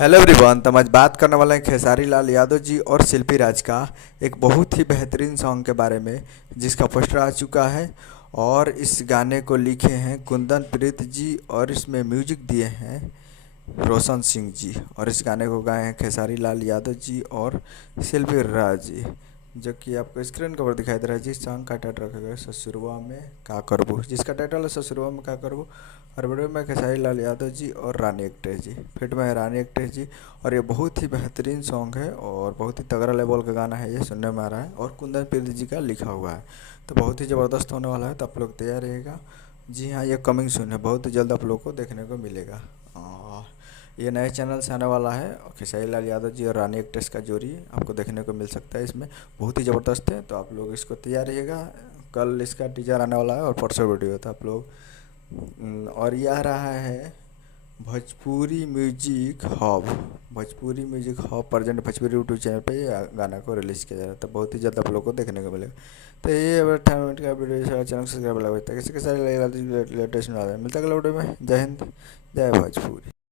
Hello everyone. तो हम आज बात करने वाले हैं खेसारी लाल यादव जी और शिल्पी राज का एक बहुत ही बेहतरीन सॉन्ग के बारे में, जिसका पोस्टर आ चुका है। और इस गाने को लिखे हैं कुंदन प्रीत जी और इसमें म्यूजिक दिए हैं रोशन सिंह जी। और इस गाने को गाए हैं खेसारी लाल यादव जी और शिल्पी राज जी, जो कि आपको स्क्रीन के ऊपर दिखाई दे रहा है। जिस सॉन्ग का टाइटल रखा गया है ससुरवा में का करबू, जिसका टाइटल है ससुरवा में का करबू। और वीडियो में खेसारी लाल यादव जी और रानी एक्ट्रेस जी, फिट में है रानी एक्ट्रेस जी। और ये बहुत ही बेहतरीन सॉन्ग है और बहुत ही तगड़ा लेवल का गाना है, ये सुनने में आ रहा है। और कुंदन प्रीत जी का लिखा हुआ है, तो बहुत ही ज़बरदस्त होने वाला है। तो आप लोग तैयार रहिएगा। जी हाँ, ये कमिंग सून है, बहुत ही जल्द आप लोग को देखने को मिलेगा। और ये नए चैनल से आने वाला है। और खेसारी लाल यादव जी और रानी एक्ट्रेस का जोड़ी आपको देखने को मिल सकता है इसमें, बहुत ही ज़बरदस्त है। तो आप लोग इसको तैयार रहिएगा। कल इसका टीजर आने वाला है और परसों वीडियो, तो आप लोग और ये आ रहा है Bhojpuri music hub. Bhojpuri music hub present Bhojpuri YouTube channel पे ये गाना को रिलीज़ किया जा रहा है, तो बहुत ही ज़्यादा आप लोग को देखने को मिलेगा। तो ये मिनट का वीडियो चैनल सब्सक्राइब लगा, किसी के सारे लेटेस्ट मिलता है अगला वीडियो में। जय हिंद, जय भोजपुरी।